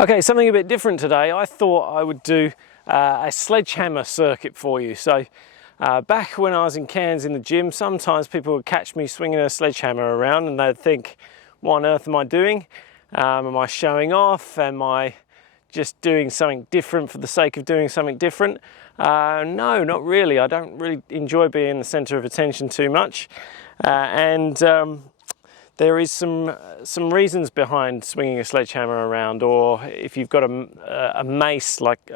Okay, something a bit different today. I thought I would do a sledgehammer circuit for you. So back when I was in Cairns in the gym, sometimes people would catch me swinging a sledgehammer around and they'd think, what on earth am I doing? Am I showing off? Am I just doing something different for the sake of doing something different? No, not really. I don't really enjoy being the center of attention too much. There is some reasons behind swinging a sledgehammer around, or if you've got a mace, like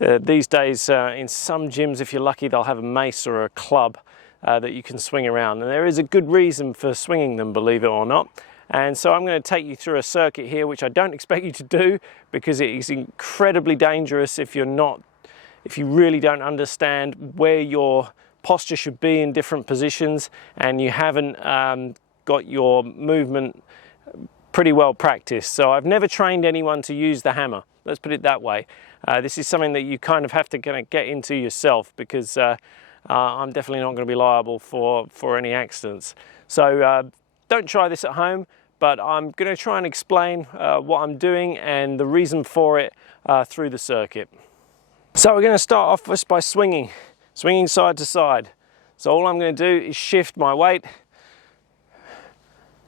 these days in some gyms, if you're lucky, they'll have a mace or a club that you can swing around. And there is a good reason for swinging them, believe it or not. And so I'm going to take you through a circuit here, which I don't expect you to do because it is incredibly dangerous if you really don't understand where your posture should be in different positions and you haven't got your movement pretty well practiced. So I've never trained anyone to use the hammer, let's put it that way. This is something that you kind of have to kind of get into yourself, because I'm definitely not going to be liable for any accidents. So don't try this at home, but I'm going to try and explain what I'm doing and the reason for it through the circuit. So we're going to start off just by swinging side to side. So all I'm going to do is shift my weight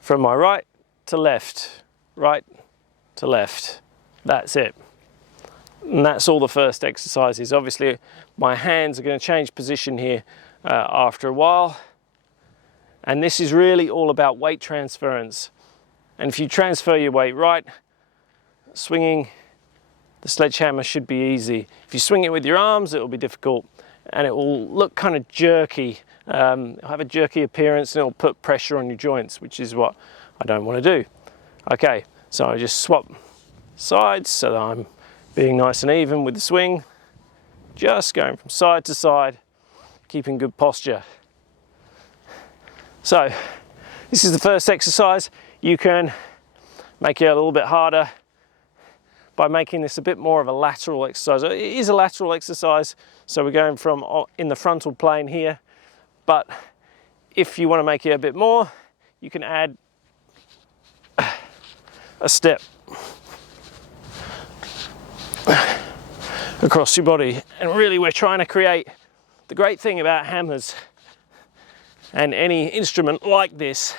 from my right to left, that's it. And that's all the first exercise is. Obviously my hands are going to change position here after a while, and this is really all about weight transference. And if you transfer your weight right, swinging the sledgehammer should be easy. If you swing it with your arms, it will be difficult and it will look kind of jerky. It'll have a jerky appearance and it'll put pressure on your joints, which is what I don't want to do. Okay, so I just swap sides so that I'm being nice and even with the swing, just going from side to side, keeping good posture. So this is the first exercise. You can make it a little bit harder by making this a bit more of a lateral exercise. It is a lateral exercise, so we're going from in the frontal plane here, but if you want to make it a bit more, you can add a step across your body. And really we're trying to create, the great thing about hammers and any instrument like this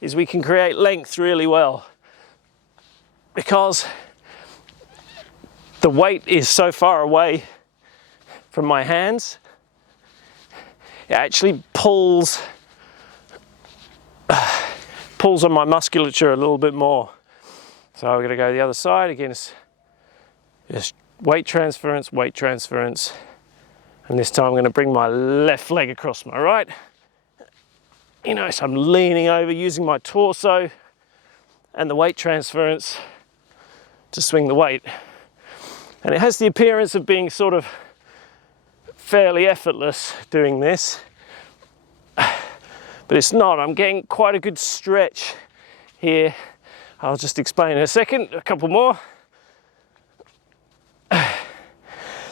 is we can create length really well, because the weight is so far away from my hands. It actually pulls on my musculature a little bit more. So we're going to go the other side again. It's just weight transference, and this time I'm going to bring my left leg across my right. You know, so I'm leaning over, using my torso and the weight transference to swing the weight. And it has the appearance of being sort of fairly effortless doing this, but it's not. I'm getting quite a good stretch here. I'll just explain in a second, a couple more.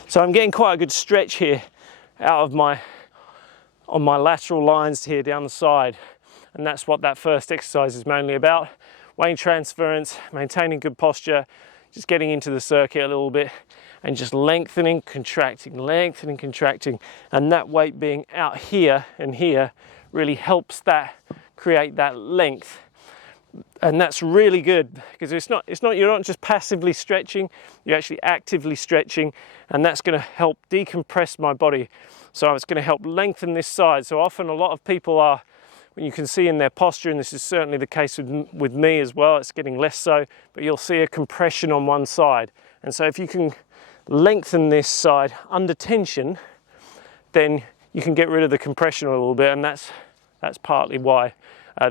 So I'm getting quite a good stretch here on my lateral lines here down the side, and that's what that first exercise is mainly about. Weight transference, maintaining good posture, just getting into the circuit a little bit and just lengthening, contracting, and that weight being out here and here really helps that create that length. And that's really good, because you're not just passively stretching, you're actually actively stretching, and that's going to help decompress my body. So it's going to help lengthen this side. So often a lot of people are, when you can see in their posture, and this is certainly the case with me as well, it's getting less so, but you'll see a compression on one side. And so if you can lengthen this side under tension, then you can get rid of the compression a little bit, and that's partly why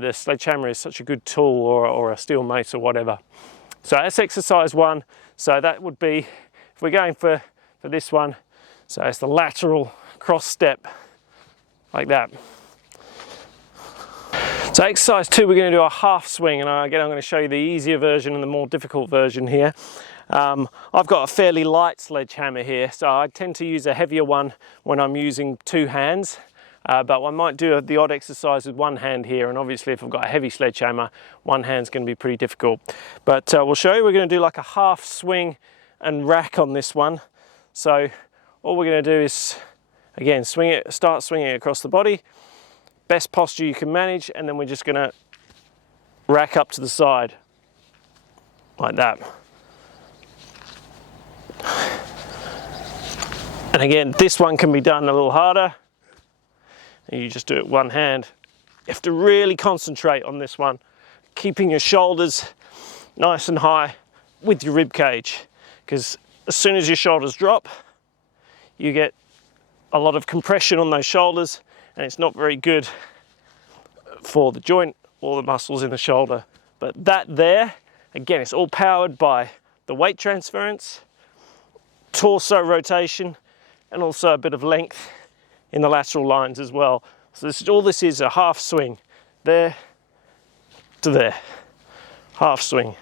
the sledgehammer is such a good tool, or a steel mace or whatever. So that's exercise one. So that would be, if we're going for this one, so it's the lateral cross step, like that. So exercise two, we're going to do a half swing, and again I'm going to show you the easier version and the more difficult version here. I've got a fairly light sledgehammer here, so I tend to use a heavier one when I'm using two hands. but I might do the odd exercise with one hand here, and obviously if I've got a heavy sledgehammer, one hand's going to be pretty difficult. But we'll show you, we're going to do like a half swing and rack on this one. So all we're going to do is, again, start swinging it across the body, best posture you can manage, and then we're just going to rack up to the side, like that. And again, this one can be done a little harder. And you just do it one hand. You have to really concentrate on this one, keeping your shoulders nice and high with your rib cage, because as soon as your shoulders drop, you get a lot of compression on those shoulders, and it's not very good for the joint or the muscles in the shoulder. But that there, again, it's all powered by the weight transference, torso rotation, and also a bit of length in the lateral lines as well. So all this is a half swing, there to there, half swing.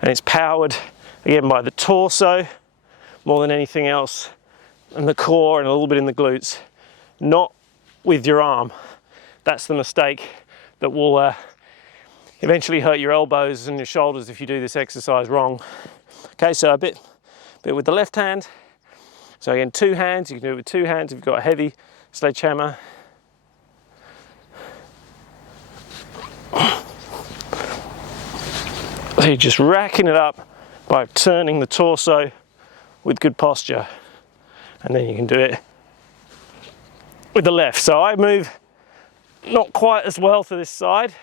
And it's powered, again, by the torso more than anything else, and the core and a little bit in the glutes, not with your arm. That's the mistake that will eventually hurt your elbows and your shoulders if you do this exercise wrong. Okay, so a bit with the left hand. So again, two hands, you can do it with two hands if you've got a heavy sledgehammer. So you're just racking it up by turning the torso with good posture. And then you can do it with the left. So I move not quite as well to this side.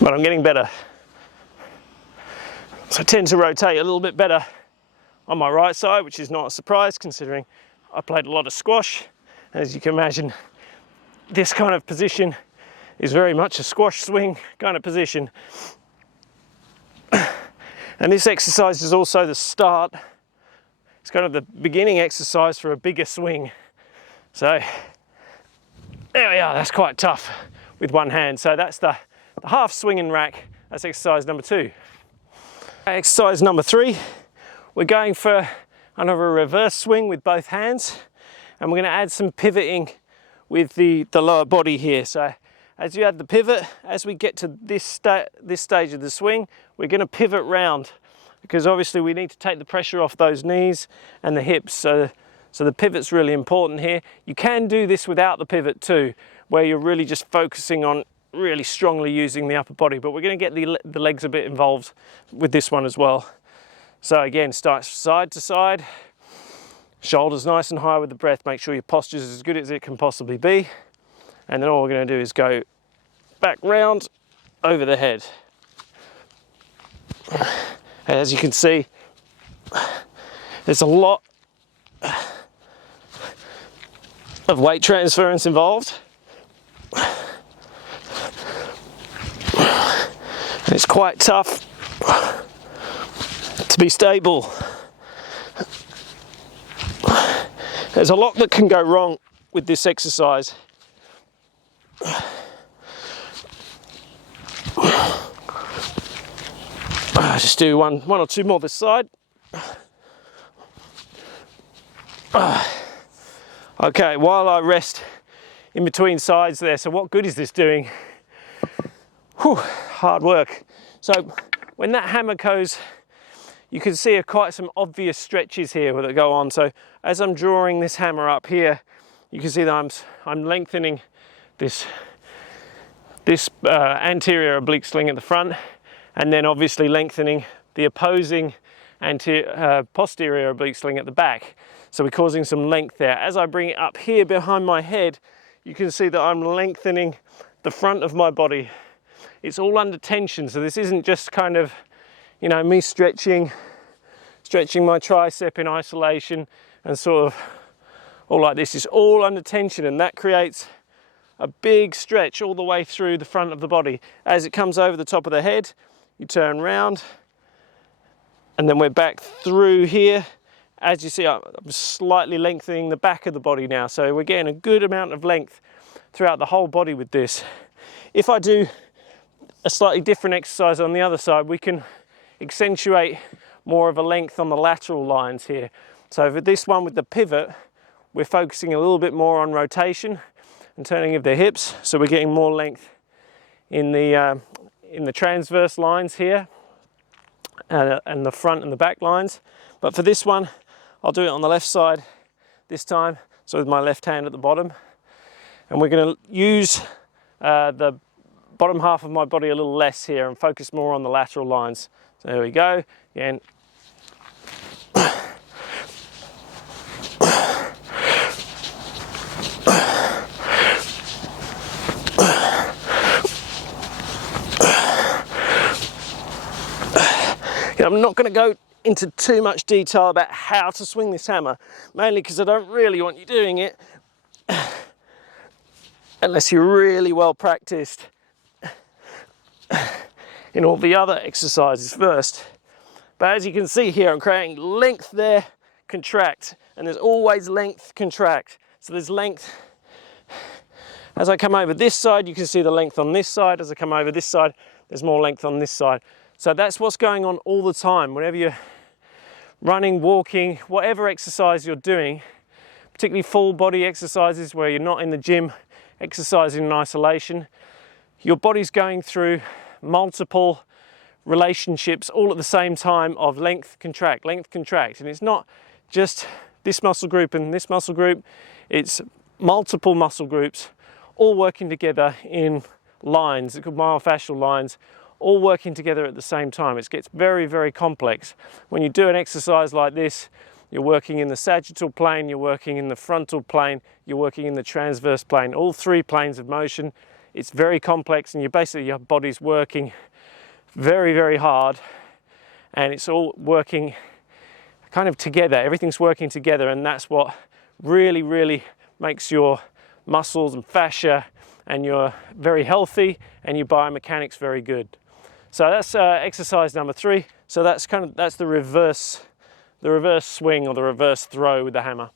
But I'm getting better. So I tend to rotate a little bit better on my right side, which is not a surprise considering I played a lot of squash. As you can imagine, this kind of position is very much a squash swing kind of position. And this exercise is also the start. It's kind of the beginning exercise for a bigger swing. So there we are, that's quite tough with one hand. So that's the half swing and rack. That's exercise number 2. Exercise number 3, we're going for another reverse swing with both hands, and we're going to add some pivoting with the lower body here. So as you add the pivot, as we get to this stage of the swing, we're going to pivot round, because obviously we need to take the pressure off those knees and the hips. So the pivot's really important here. You can do this without the pivot too, where you're really just focusing on really strongly using the upper body, but we're going to get the legs a bit involved with this one as well. So again, start side to side, shoulders nice and high with the breath, make sure your posture is as good as it can possibly be, and then all we're going to do is go back round over the head. As you can see, there's a lot of weight transference involved. It's quite tough to be stable. There's a lot that can go wrong with this exercise. Just do one or two more this side. Okay, while I rest in between sides there, so what good is this doing? Whew, hard work. So when that hammer goes, you can see quite some obvious stretches here that go on. So as I'm drawing this hammer up here, you can see that I'm lengthening this anterior oblique sling at the front, and then obviously lengthening the opposing posterior oblique sling at the back. So we're causing some length there. As I bring it up here behind my head, you can see that I'm lengthening the front of my body. It's all under tension, so this isn't just kind of, you know, me stretching my tricep in isolation and sort of all like this. It's all under tension, and that creates a big stretch all the way through the front of the body. As it comes over the top of the head, you turn round, and then we're back through here. As you see, I'm slightly lengthening the back of the body now, so we're getting a good amount of length throughout the whole body with this. If I do a slightly different exercise on the other side, we can accentuate more of a length on the lateral lines here. So for this one with the pivot, we're focusing a little bit more on rotation and turning of the hips, so we're getting more length in the transverse lines here and the front and the back lines. But for this one, I'll do it on the left side this time, so with my left hand at the bottom, and we're going to use the bottom half of my body a little less here and focus more on the lateral lines. So there we go. Again. I'm not going to go into too much detail about how to swing this hammer, mainly because I don't really want you doing it unless you're really well practiced in all the other exercises first. But as you can see here, I'm creating length there, contract, and there's always length, contract. So there's length. As I come over this side, you can see the length on this side. As I come over this side, there's more length on this side. So that's what's going on all the time. Whenever you're running, walking, whatever exercise you're doing, particularly full body exercises where you're not in the gym exercising in isolation, your body's going through multiple relationships all at the same time of length, contract, length, contract. And it's not just this muscle group and this muscle group, it's multiple muscle groups all working together in lines, they're called myofascial lines, all working together at the same time. It gets very, very complex. When you do an exercise like this, you're working in the sagittal plane, you're working in the frontal plane, you're working in the transverse plane, all three planes of motion. It's very complex, and your body's working very, very hard, and it's all working kind of together. Everything's working together, and that's what really, really makes your muscles and fascia and you're very healthy and your biomechanics very good. So that's exercise number 3. So that's the reverse swing or the reverse throw with the hammer.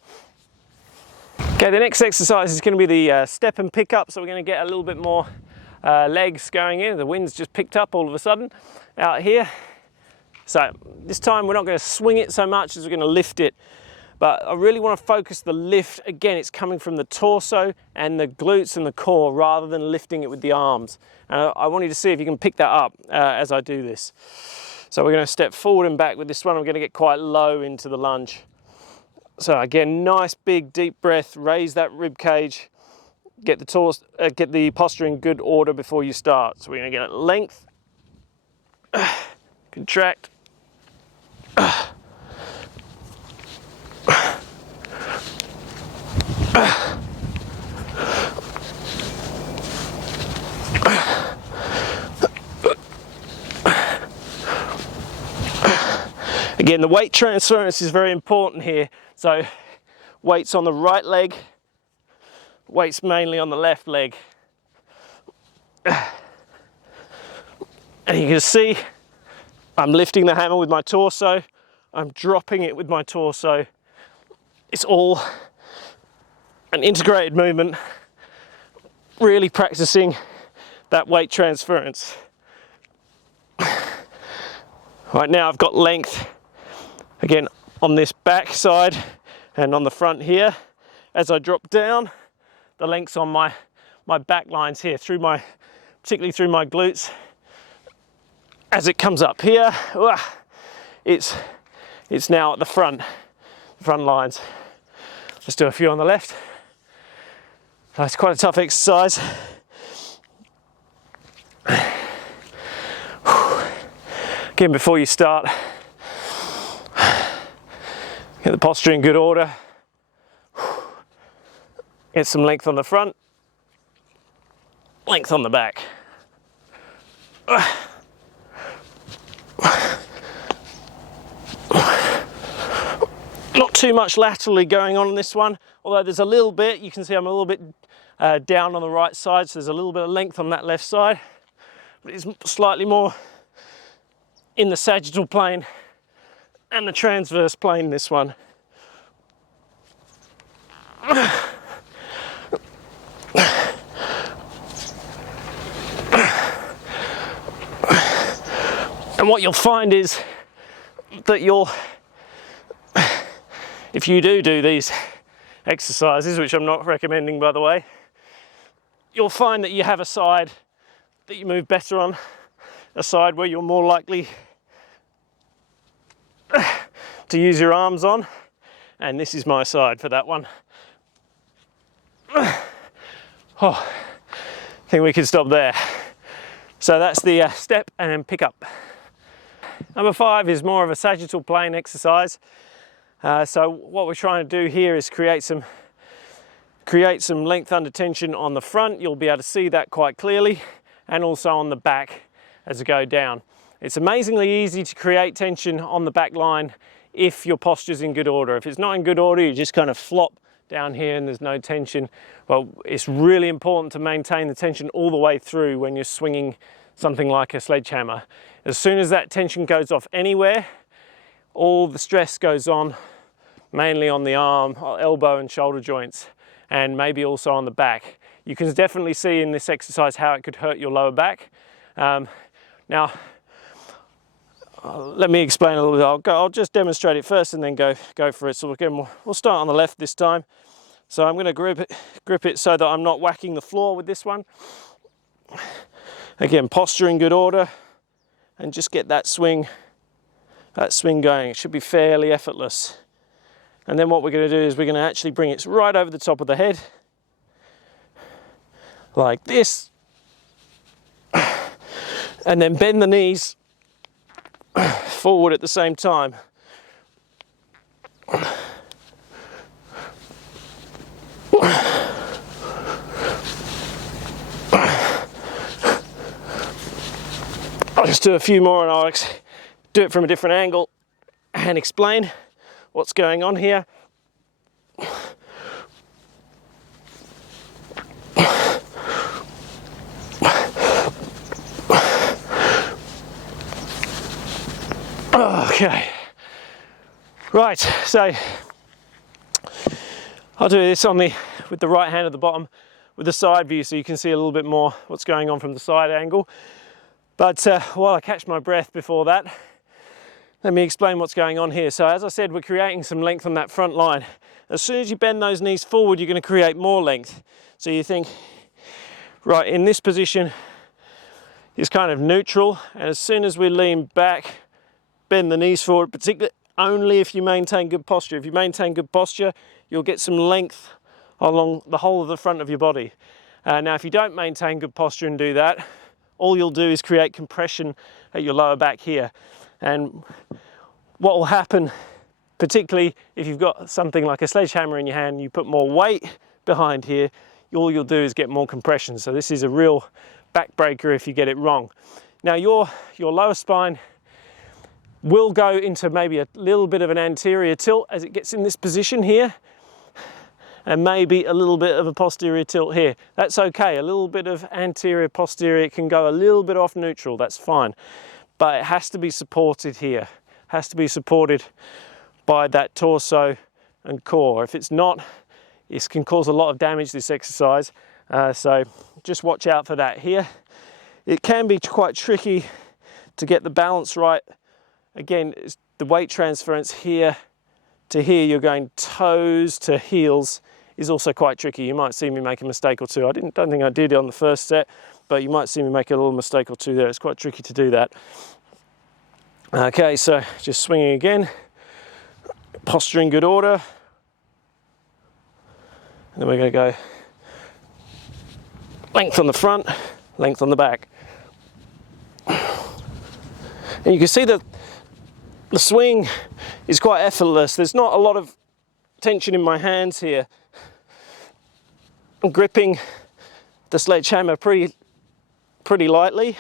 Okay, the next exercise is going to be the step and pick up. So we're going to get a little bit more legs going in. The wind's just picked up all of a sudden out here. So this time we're not going to swing it so much as we're going to lift it. But I really want to focus the lift. Again, it's coming from the torso and the glutes and the core rather than lifting it with the arms. And I want you to see if you can pick that up as I do this. So we're going to step forward and back with this one. I'm going to get quite low into the lunge. So again, nice big deep breath, raise that rib cage, get the posture in good order before you start. So we're going to get length, contract, again, the weight transference is very important here. So weight's on the right leg, weight's mainly on the left leg. And you can see I'm lifting the hammer with my torso, I'm dropping it with my torso. It's all an integrated movement, really practicing that weight transference. Right now I've got length, again, on this back side and on the front here. As I drop down, the length's on my back lines here, particularly through my glutes. As it comes up here, it's now at the front lines. Let's do a few on the left. It's quite a tough exercise. Again, before you start, get the posture in good order. Get some length on the front, length on the back. Not too much laterally going on this one, although there's a little bit. You can see I'm a little bit down on the right side, so there's a little bit of length on that left side, but it's slightly more in the sagittal plane and the transverse plane, this one. And what you'll find is that if you do these exercises, which I'm not recommending by the way, you'll find that you have a side that you move better on, a side where you're more likely to use your arms on, and this is my side for that one. Oh, I think we can stop there. So that's the step and then pick up. Number 5 is more of a sagittal plane exercise. So what we're trying to do here is create some length under tension on the front. You'll be able to see that quite clearly, and also on the back as you go down. It's amazingly easy to create tension on the back line if your posture's in good order. If it's not in good order, you just kind of flop down here and there's no tension. Well, it's really important to maintain the tension all the way through when you're swinging something like a sledgehammer. As soon as that tension goes off anywhere, all the stress goes on, mainly on the arm, elbow and shoulder joints, and maybe also on the back. You can definitely see in this exercise how it could hurt your lower back. Now, let me explain a little bit. I'll just demonstrate it first and then go for it. So again, we'll start on the left this time. So I'm going to grip it so that I'm not whacking the floor with this one. Again, posture in good order, and just get that swing going. It should be fairly effortless. And then what we're going to do is we're going to actually bring it right over the top of the head, like this, and then bend the knees forward at the same time. I'll just do a few more and I'll do it from a different angle and explain what's going on here. Okay, right, so I'll do this with the right hand at the bottom with the side view so you can see a little bit more what's going on from the side angle. But while I catch my breath before that, let me explain what's going on here. So as I said, we're creating some length on that front line. As soon as you bend those knees forward, you're going to create more length. So you think, right, in this position is kind of neutral, and as soon as we lean back, bend the knees forward, particularly only if you maintain good posture. If you maintain good posture, you'll get some length along the whole of the front of your body. Now, if you don't maintain good posture and do that, all you'll do is create compression at your lower back here. And what will happen, particularly if you've got something like a sledgehammer in your hand and you put more weight behind here, all you'll do is get more compression. So this is a real backbreaker if you get it wrong. Now your lower spine will go into maybe a little bit of an anterior tilt as it gets in this position here, and maybe a little bit of a posterior tilt here. That's okay. A little bit of anterior, posterior, it can go a little bit off neutral, that's fine. But it has to be supported here. It has to be supported by that torso and core. If it's not, it can cause a lot of damage, this exercise. So just watch out for that here. It can be quite tricky to get the balance right. Again, the weight transference here to here, you're going toes to heels, is also quite tricky. You might see me make a mistake or two. I don't think I did on the first set, but you might see me make a little mistake or two there. It's quite tricky to do that. Okay, so just swinging again, posture in good order, and then we're going to go length on the front, length on the back. And you can see that the swing is quite effortless. There's not a lot of tension in my hands here. I'm gripping the sledgehammer pretty lightly.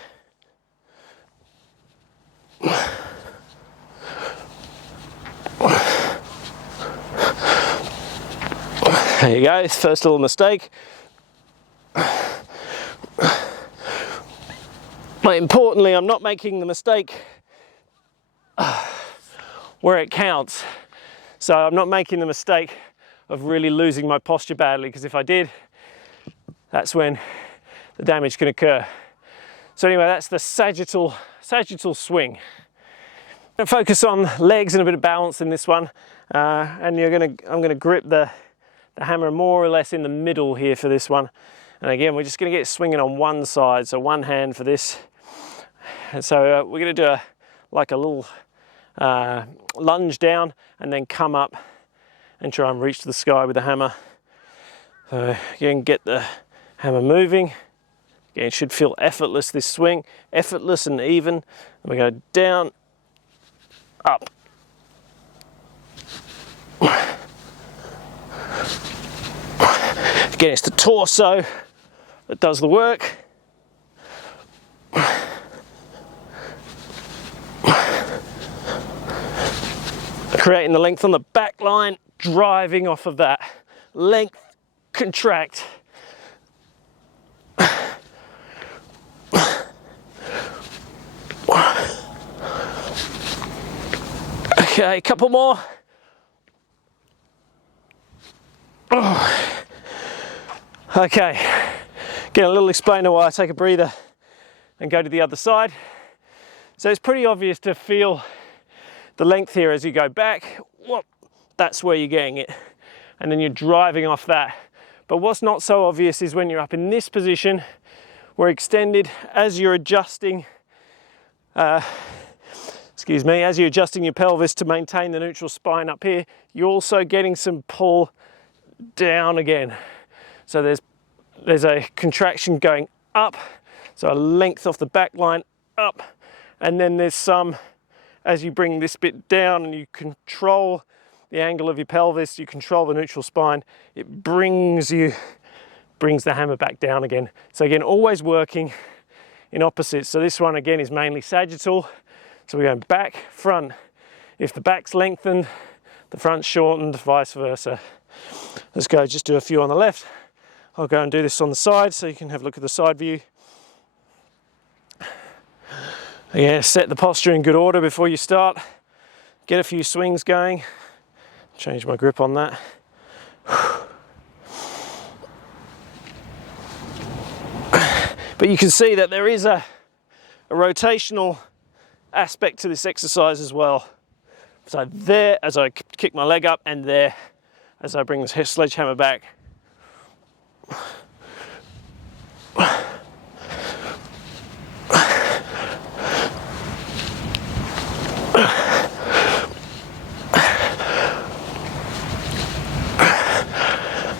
There you go, first little mistake. But importantly, I'm not making the mistake where it counts. So I'm not making the mistake of really losing my posture badly, because if I did, that's when the damage can occur. So anyway, that's the sagittal swing. Focus on legs and a bit of balance in this one, and I'm gonna grip the hammer more or less in the middle here for this one. And again, we're just gonna get swinging on one side, so one hand for this. And so we're gonna do like a little lunge down and then come up and try and reach to the sky with the hammer. So again, get the hammer moving. Again, it should feel effortless, this swing, effortless and even. And we go down, up. Again, it's the torso that does the work. Creating the length on the back line, driving off of that. Length, contract. Okay, a couple more. Okay, get a little explainer while I take a breather and go to the other side. So it's pretty obvious to feel the length here as you go back. Whoop, that's where you're getting it. And then you're driving off that. But what's not so obvious is when you're up in this position, we're extended as you're adjusting, as you're adjusting your pelvis to maintain the neutral spine up here, you're also getting some pull down again. So there's a contraction going up, so a length off the back line up, and then there's some, as you bring this bit down and you control the angle of your pelvis, you control the neutral spine, it brings the hammer back down again. So again, always working in opposites. So this one again is mainly sagittal. So we're going back, front. If the back's lengthened, the front's shortened, vice versa. Let's go, just do a few on the left. I'll go and do this on the side so you can have a look at the side view. Again, set the posture in good order before you start. Get a few swings going. Change my grip on that. But you can see that there is a rotational aspect to this exercise as well. So there, as I kick my leg up, and there, as I bring the sledgehammer back.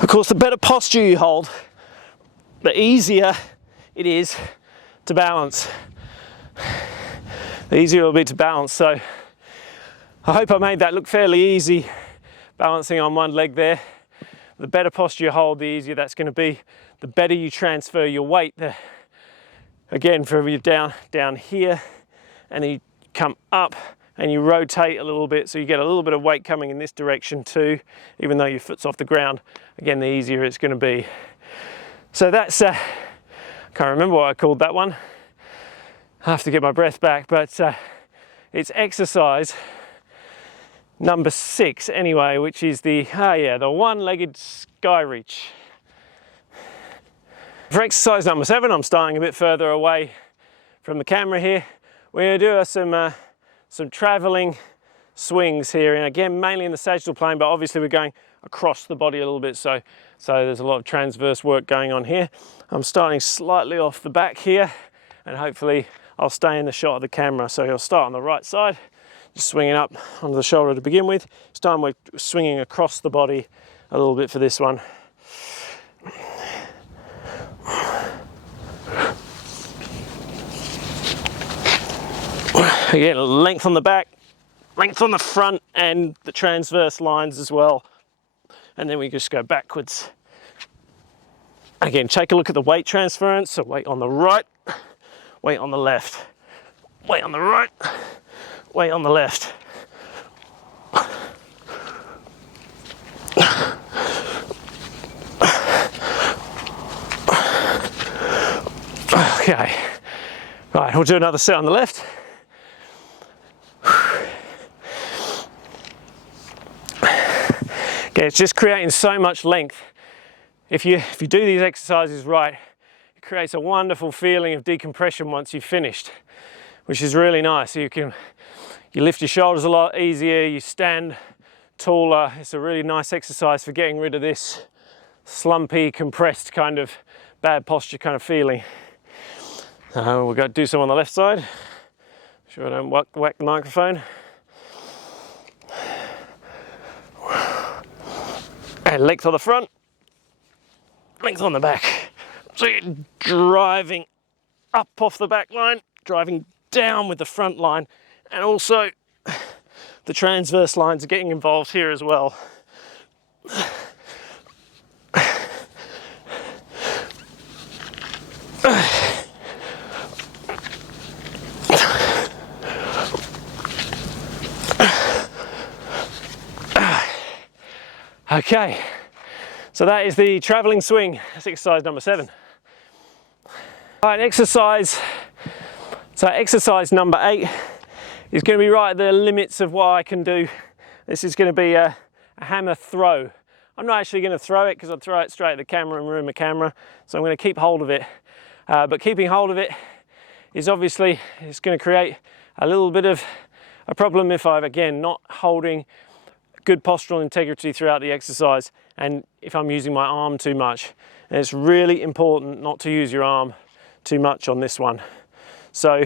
Of course, the better posture you hold, the easier it is to balance. The easier it will be to balance. So I hope I made that look fairly easy, balancing on one leg there. The better posture you hold, the easier that's going to be. The better you transfer your weight. Again, for you down here, and then you come up and you rotate a little bit, so you get a little bit of weight coming in this direction too, even though your foot's off the ground. Again, the easier it's going to be. So that's, I can't remember what I called that one. I have to get my breath back, but it's exercise number 6 anyway, which is the one-legged sky reach. For exercise number 7, I'm starting a bit further away from the camera here. We're going to do some traveling swings here, and again, mainly in the sagittal plane, but obviously we're going across the body a little bit, so there's a lot of transverse work going on here. I'm starting slightly off the back here, and hopefully I'll stay in the shot of the camera. So I'll start on the right side, just swinging up onto the shoulder to begin with. This time we're swinging across the body a little bit for this one. Again, length on the back, length on the front, and the transverse lines as well. And then we just go backwards. Again, take a look at the weight transference. So weight on the right, weight on the left, weight on the right, weight on the left. Okay, right, we'll do another set on the left. Okay, it's just creating so much length. If you do these exercises right, it creates a wonderful feeling of decompression once you've finished, which is really nice. So You lift your shoulders a lot easier, you stand taller. It's a really nice exercise for getting rid of this slumpy, compressed kind of bad posture kind of feeling. We've got to do some on the left side. Make sure I don't whack the microphone. And length on the front, length on the back. So you're driving up off the back line, driving down with the front line, and also the transverse lines are getting involved here as well. Okay, so that is the traveling swing. That's exercise number 7. All right, exercise number 8 is going to be right at the limits of what I can do. This is going to be a hammer throw. I'm not actually going to throw it because I'd throw it straight at the camera and ruin the camera, so I'm going to keep hold of it. But keeping hold of it is obviously, it's going to create a little bit of a problem if I'm, again, not holding good postural integrity throughout the exercise, and if I'm using my arm too much. And it's really important not to use your arm too much on this one. So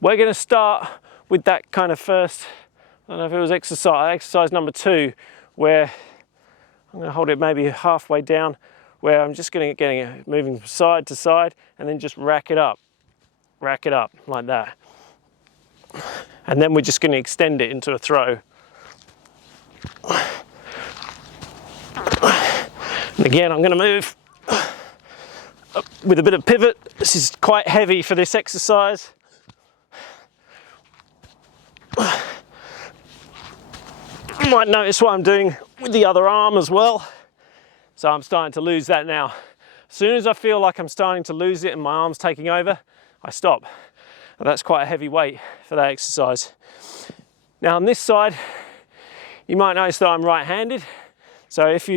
we're going to start with that kind of first, I don't know if it was exercise number 2, where I'm going to hold it maybe halfway down, where I'm just getting it moving from side to side, and then just rack it up like that. And then we're just going to extend it into a throw. And again, I'm going to move up with a bit of pivot. This is quite heavy for this exercise. You might notice what I'm doing with the other arm as well. So I'm starting to lose that now. As soon as I feel like I'm starting to lose it and my arm's taking over, I stop. And that's quite a heavy weight for that exercise. Now on this side, you might notice that I'm right-handed. So if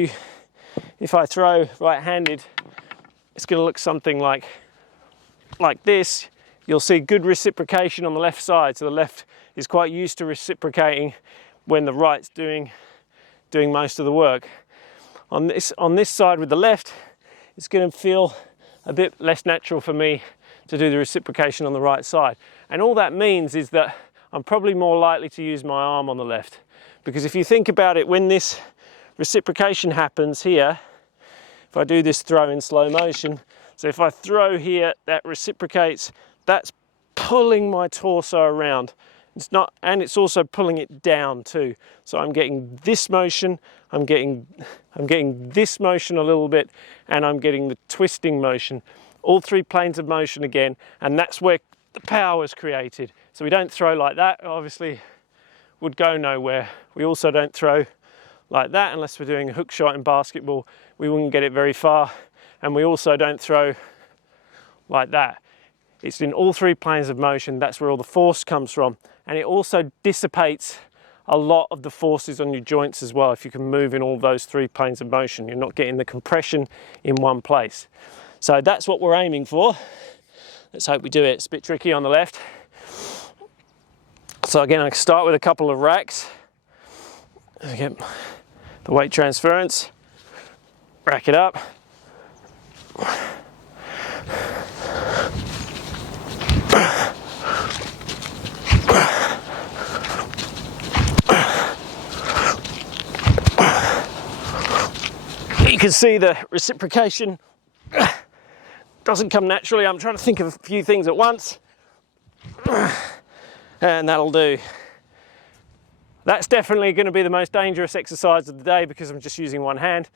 I throw right-handed, it's going to look something like this. You'll see good reciprocation on the left side. So the left is quite used to reciprocating when the right's doing most of the work. On this side with the left, it's going to feel a bit less natural for me to do the reciprocation on the right side. And all that means is that I'm probably more likely to use my arm on the left. Because if you think about it, when this reciprocation happens here, if I do this throw in slow motion, so if I throw here, that reciprocates, that's pulling my torso around. It's not, and it's also pulling it down too. So I'm getting this motion, I'm getting this motion a little bit, and I'm getting the twisting motion. All 3 planes of motion again, and that's where the power is created. So we don't throw like that, obviously would go nowhere. We also don't throw like that unless we're doing a hook shot in basketball. We wouldn't get it very far. And we also don't throw like that. It's in all 3 planes of motion. That's where all the force comes from. And it also dissipates a lot of the forces on your joints as well. If you can move in all those 3 planes of motion, you're not getting the compression in one place. So that's what we're aiming for. Let's hope we do it. It's a bit tricky on the left. So again, I start with a couple of racks. Get the weight transference, rack it up. You can see the reciprocation doesn't come naturally. I'm trying to think of a few things at once. And that'll do. That's definitely going to be the most dangerous exercise of the day because I'm just using one hand,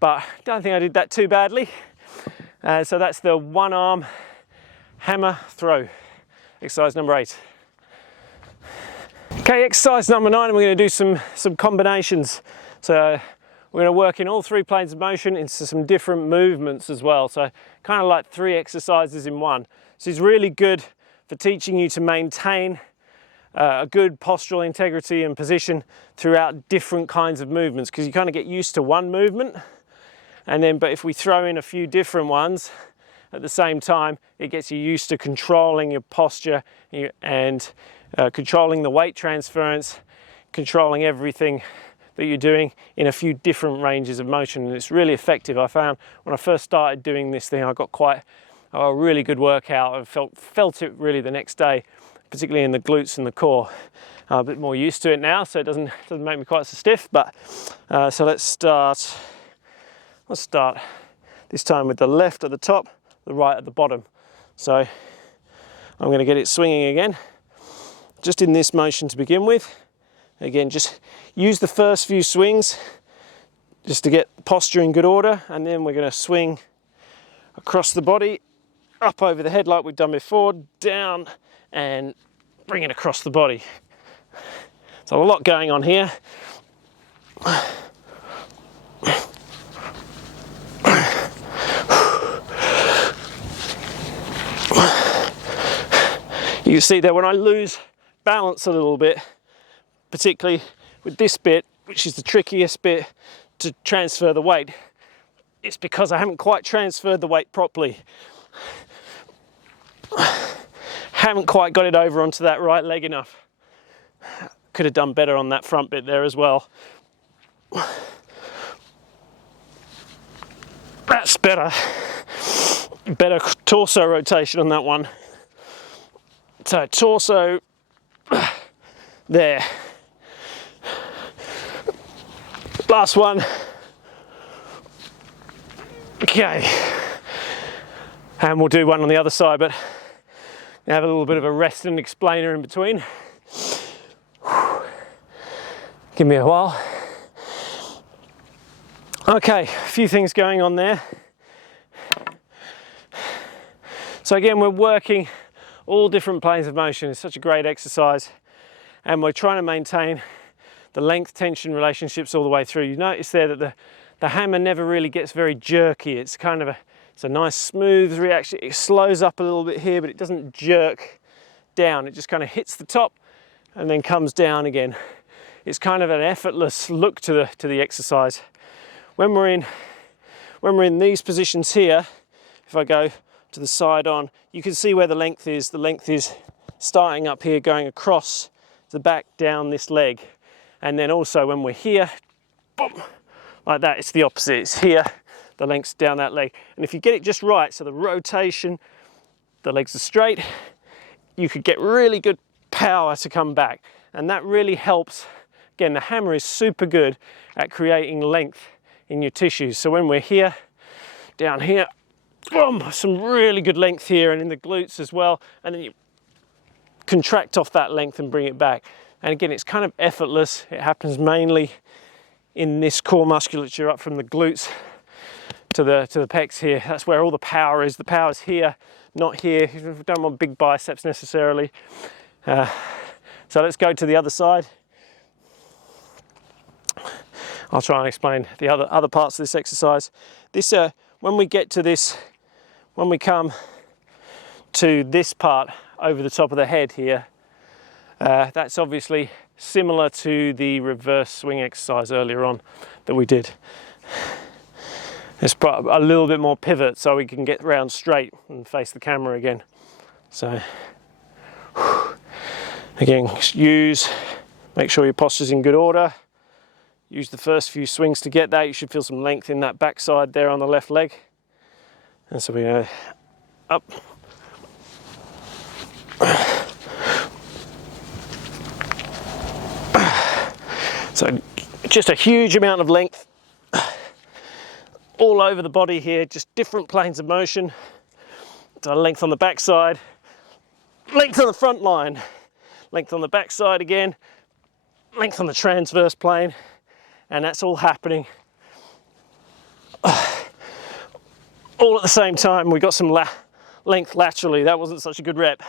but I don't think I did that too badly. So that's the one arm hammer throw, exercise number 8. Okay, exercise number 9, and we're going to do some combinations. So we're going to work in all 3 planes of motion into some different movements as well. So kind of like 3 exercises in one. This is really good for teaching you to maintain a good postural integrity and position throughout different kinds of movements, because you kind of get used to one movement, and then but if we throw in a few different ones at the same time, it gets you used to controlling your posture and controlling the weight transference, controlling everything that you're doing in a few different ranges of motion, and it's really effective. I found when I first started doing this thing, I got quite a really good workout. I felt it really the next day, particularly in the glutes and the core. I'm a bit more used to it now, so it doesn't make me quite so stiff. But so let's start this time with the left at the top, the right at the bottom. So I'm going to get it swinging again, just in this motion to begin with. Again, just use the first few swings just to get posture in good order, and then we're going to swing across the body, up over the head like we've done before, down and bring it across the body. So a lot going on here. You can see that when I lose balance a little bit, particularly with this bit, which is the trickiest bit to transfer the weight, it's because I haven't quite transferred the weight properly. Haven't quite got it over onto that right leg enough. Could have done better on that front bit there as well. That's better. Better torso rotation on that one. So torso there. Last one. Okay. And we'll do one on the other side, but have a little bit of a rest and explainer in between. Give me a while. Okay, a few things going on there. So again, we're working all different planes of motion. It's such a great exercise, and we're trying to maintain the length tension relationships all the way through. You notice there that the hammer never really gets very jerky. It's kind of it's a nice smooth reaction. It slows up a little bit here, but it doesn't jerk down. It just kind of hits the top and then comes down again. It's kind of an effortless look to the exercise. When we're in these positions here, if I go to the side on, you can see where the length is. The length is starting up here, going across the back down this leg. And then also when we're here, boom, like that, it's the opposite. It's here, the length's down that leg. And if you get it just right, so the rotation, the legs are straight, you could get really good power to come back. And that really helps. Again, the hammer is super good at creating length in your tissues. So when we're here, down here, boom, some really good length here and in the glutes as well. And then you contract off that length and bring it back. And again, it's kind of effortless. It happens mainly in this core musculature up from the glutes to the pecs here. That's where all the power is. The power's here, not here. You don't want big biceps necessarily. So let's go to the other side. I'll try and explain the other parts of this exercise. This, when we get to this, when we come to this part over the top of the head here, that's obviously similar to the reverse swing exercise earlier on that we did. It's a little bit more pivot so we can get round straight and face the camera again. So again, make sure your posture's in good order. Use the first few swings to get that. You should feel some length in that backside there on the left leg. And so we go up. So just a huge amount of length all over the body here, just different planes of motion. So length on the backside, length on the front line, length on the backside again, length on the transverse plane, and that's all happening all at the same time. We got some length laterally. That wasn't such a good rep.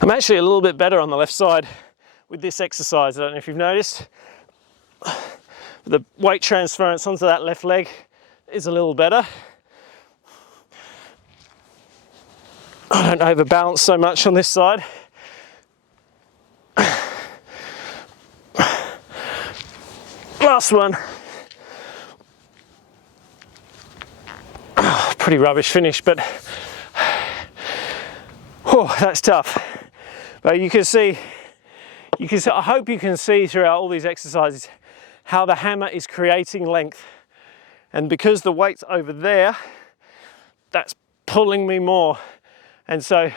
I'm actually a little bit better on the left side with this exercise. I don't know if you've noticed. The weight transference onto that left leg is a little better. I don't overbalance so much on this side. last one. Oh, pretty rubbish finish, but oh, that's tough. But you can see, I hope you can see throughout all these exercises how the hammer is creating length. And because the weight's over there, that's pulling me more. And so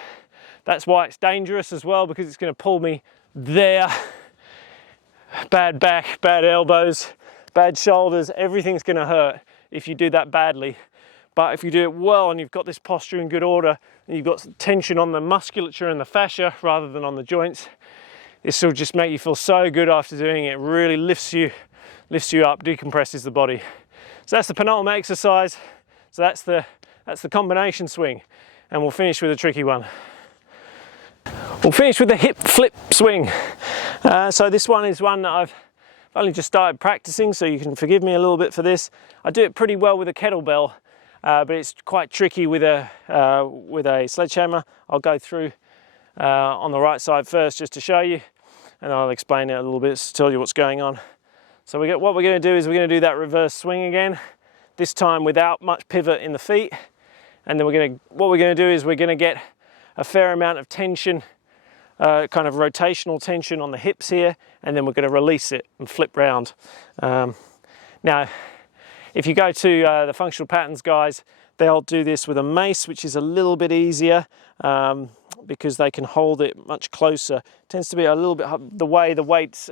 that's why it's dangerous as well, because it's going to pull me there. Bad back, bad elbows, bad shoulders, everything's going to hurt if you do that badly. But if you do it well and you've got this posture in good order and you've got tension on the musculature and the fascia rather than on the joints, this will just make you feel so good after doing it. It really lifts you up, decompresses the body. So that's the penultimate exercise. So that's the combination swing, and we'll finish with a tricky one. We'll finish with the hip flip swing. So this one is one that I've only just started practicing, so you can forgive me a little bit for this. I do it pretty well with a kettlebell, but it's quite tricky with a sledgehammer. I'll go through on the right side first just to show you, and I'll explain it a little bit to tell you what's going on. So what we're going to do is we're going to do that reverse swing again, this time without much pivot in the feet. And then what we're going to do is we're going to get a fair amount of tension, kind of rotational tension on the hips here, and then we're going to release it and flip round. Now, if you go to the functional patterns guys, they'll do this with a mace, which is a little bit easier because they can hold it much closer. It tends to be a little bit the way the weight's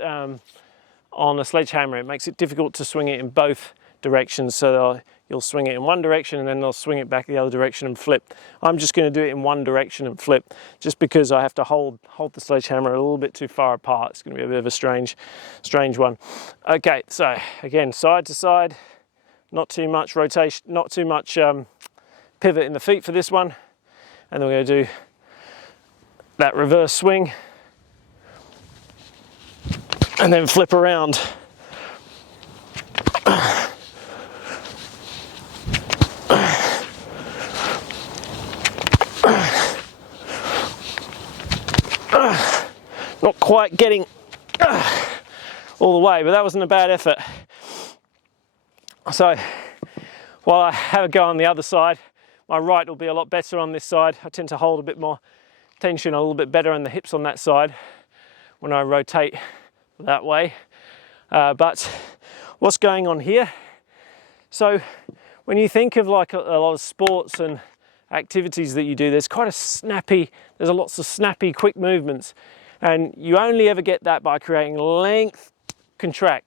on a sledgehammer, it makes it difficult to swing it in both directions. So you'll swing it in one direction and then they'll swing it back the other direction and flip. I'm just going to do it in one direction and flip, just because I have to hold the sledgehammer a little bit too far apart. It's going to be a bit of a strange one. Okay, so again, side to side, not too much rotation, not too much pivot in the feet for this one. And then we're going to do that reverse swing and then flip around. Not quite getting all the way, but that wasn't a bad effort. So while I have a go on the other side, my right will be a lot better on this side. I tend to hold a bit more tension, a little bit better in the hips on that side when I rotate that way. But what's going on here? So when you think of like a lot of sports and activities that you do, there's lots of snappy, quick movements. And you only ever get that by creating length, contract,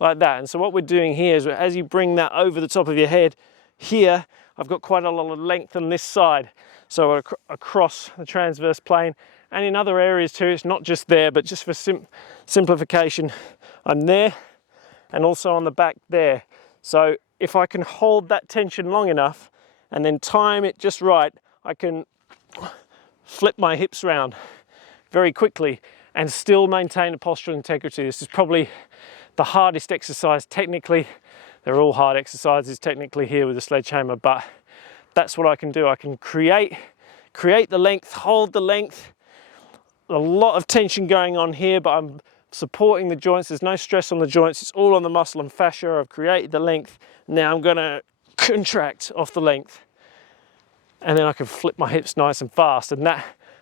like that. And so what we're doing here is, as you bring that over the top of your head, here, I've got quite a lot of length on this side. So across the transverse plane, and in other areas too, it's not just there, but just for simplification, I'm there, and also on the back there. So if I can hold that tension long enough, and then time it just right, I can flip my hips round very quickly and still maintain a postural integrity. This is probably the hardest exercise technically. They're all hard exercises technically here with the sledgehammer, but that's what I can do. I can create the length, hold the length. A lot of tension going on here, but I'm supporting the joints. There's no stress on the joints. It's all on the muscle and fascia. I've created the length. Now I'm going to contract off the length, and then I can flip my hips nice and fast. And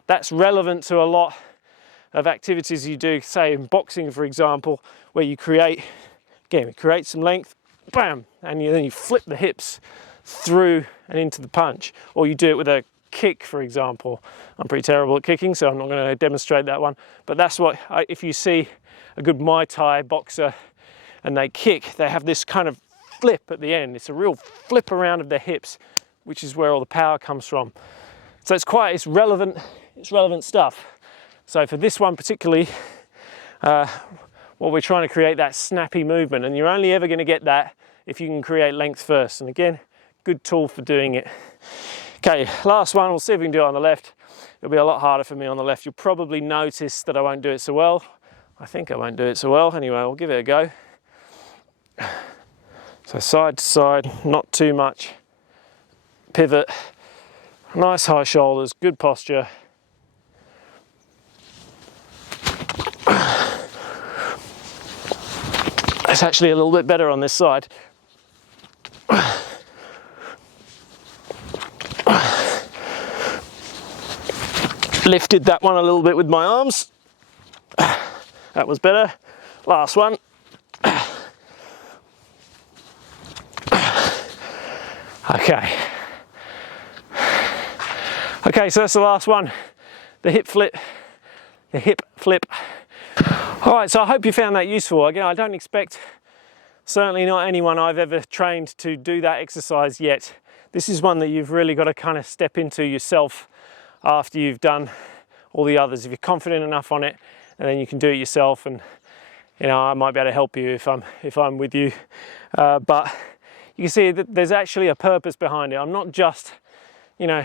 that's relevant to a lot of activities you do, say in boxing, for example, where you create some length, bam, and then you flip the hips through and into the punch. Or you do it with a kick, for example. I'm pretty terrible at kicking, so I'm not going to demonstrate that one. But that's what, if you see a good Muay Thai boxer and they kick, they have this kind of flip at the end. It's a real flip around of their hips, which is where all the power comes from. So it's relevant stuff. So for this one particularly, what we're trying to create that snappy movement, and you're only ever going to get that if you can create length first. And again, good tool for doing it. Okay, last one, we'll see if we can do it on the left. It'll be a lot harder for me on the left. You'll probably notice that I won't do it so well. I think I won't do it so well. Anyway, we'll give it a go. So side to side, not too much pivot, nice high shoulders, good posture. It's actually a little bit better on this side. Lifted that one a little bit with my arms. That was better. Last one. Okay. Okay, so that's the last one. The hip flip. The hip flip. All right, so I hope you found that useful. Again, I don't expect, certainly not anyone I've ever trained to do that exercise yet. This is one that you've really got to kind of step into yourself after you've done all the others. If you're confident enough on it, and then you can do it yourself, and you know, I might be able to help you if I'm with you. But you can see that there's actually a purpose behind it. I'm not just, you know,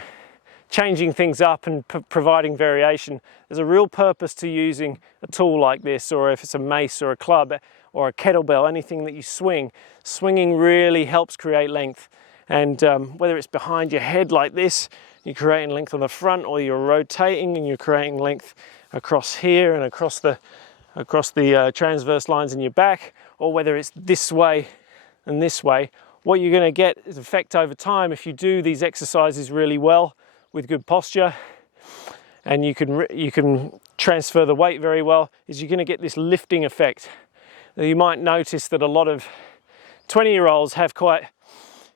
changing things up and providing variation. There's a real purpose to using a tool like this, or if it's a mace or a club or a kettlebell, anything that you swing. Swinging really helps create length. And whether it's behind your head like this, you're creating length on the front, or you're rotating and you're creating length across here and across the transverse lines in your back, or whether it's this way and this way, what you're going to get is effect over time if you do these exercises really well with good posture, and you can transfer the weight very well, is you're going to get this lifting effect. Now, you might notice that a lot of 20-year-olds have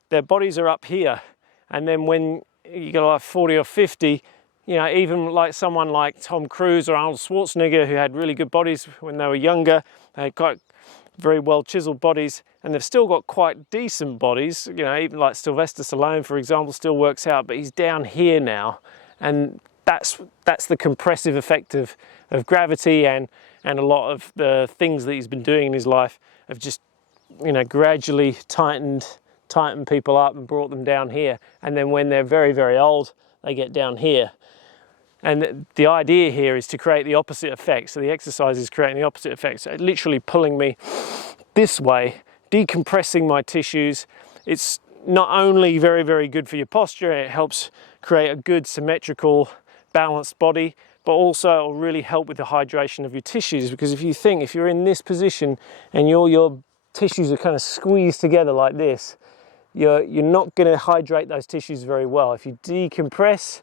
their bodies are up here, and then when you get like 40 or 50, you know, even like someone like Tom Cruise or Arnold Schwarzenegger, who had really good bodies when they were younger, they had quite very well chiseled bodies, and they've still got quite decent bodies. You know, even like Sylvester Stallone, for example, still works out, but he's down here now, and that's the compressive effect of gravity and a lot of the things that he's been doing in his life have just, you know, gradually tightened people up and brought them down here. And then when they're very, very old, they get down here. And the idea here is to create the opposite effect. So the exercise is creating the opposite effect. So literally pulling me this way, decompressing my tissues. It's not only very, very good for your posture, it helps create a good symmetrical, balanced body, but also it will really help with the hydration of your tissues. Because if you're in this position and your tissues are kind of squeezed together like this, you're not going to hydrate those tissues very well. If you decompress,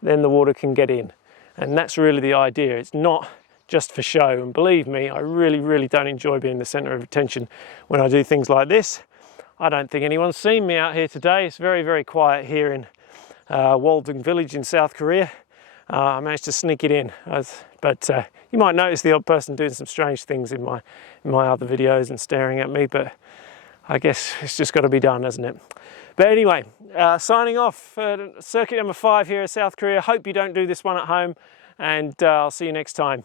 then the water can get in. And that's really the idea. It's not just for show. And believe me, I really, really don't enjoy being the center of attention when I do things like this. I don't think anyone's seen me out here today. It's very, very quiet here in Waldong Village in South Korea. I managed to sneak it in. But you might notice the odd person doing some strange things in my other videos and staring at me, but I guess it's just got to be done, hasn't it? But anyway, signing off, circuit number 5 here in South Korea. Hope you don't do this one at home, and I'll see you next time.